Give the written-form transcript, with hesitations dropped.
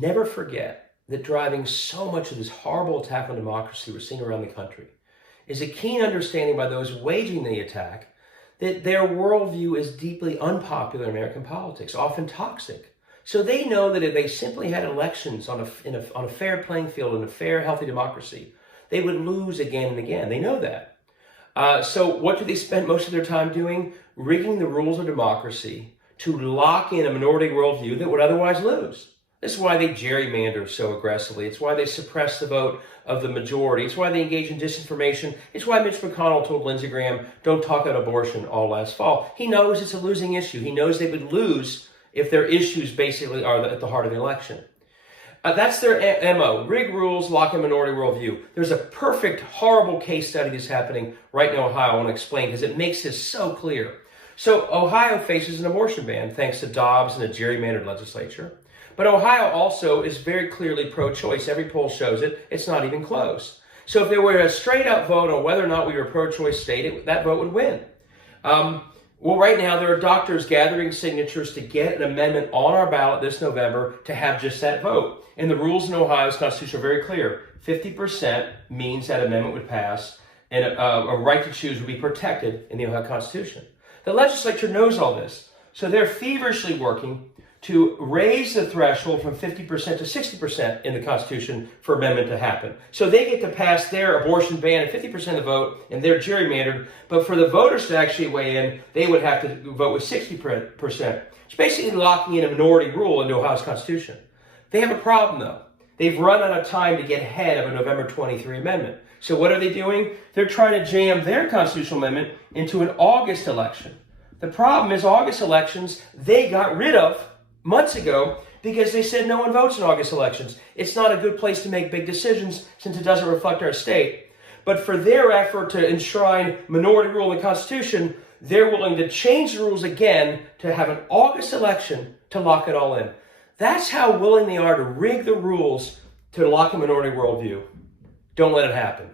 never forget that driving so much of this horrible attack on democracy we're seeing around the country is a keen understanding by those waging the attack that their worldview is deeply unpopular in American politics, often toxic. So they know that if they simply had elections on a fair playing field in a fair, healthy democracy, they would lose again and again. They know that. So what do they spend most of their time doing? Rigging the rules of democracy to lock in a minority worldview that would otherwise lose. This is why they gerrymander so aggressively. It's why they suppress the vote of the majority. It's why they engage in disinformation. It's why Mitch McConnell told Lindsey Graham, don't talk about abortion all last fall. He knows it's a losing issue. He knows they would lose if their issues basically are at the heart of the election. That's their MO. Rig rules, lock in minority worldview. There's a perfect, horrible case study that's happening right in Ohio I want to explain because it makes this so clear. So Ohio faces an abortion ban thanks to Dobbs and a gerrymandered legislature. But Ohio also is very clearly pro-choice. Every poll shows it. It's not even close. So if there were a straight-up vote on whether or not we were a pro-choice state, that vote would win. Well, right now, there are doctors gathering signatures to get an amendment on our ballot this November to have just that vote. And the rules in Ohio's Constitution are very clear. 50% means that amendment would pass, and a right to choose would be protected in the Ohio Constitution. The legislature knows all this, so they're feverishly working to raise the threshold from 50% to 60% in the Constitution for amendment to happen. So they get to pass their abortion ban at 50% of the vote, and they're gerrymandered. But for the voters to actually weigh in, they would have to vote with 60%. It's basically locking in a minority rule into Ohio's Constitution. They have a problem, though. They've run out of time to get ahead of a November 23 amendment. So what are they doing? They're trying to jam their constitutional amendment into an August election. The problem is August elections, they got rid of months ago because they said no one votes in August elections. It's not a good place to make big decisions since it doesn't reflect our state. But for their effort to enshrine minority rule in the Constitution, they're willing to change the rules again to have an August election to lock it all in. That's how willing they are to rig the rules to lock a minority worldview. Don't let it happen.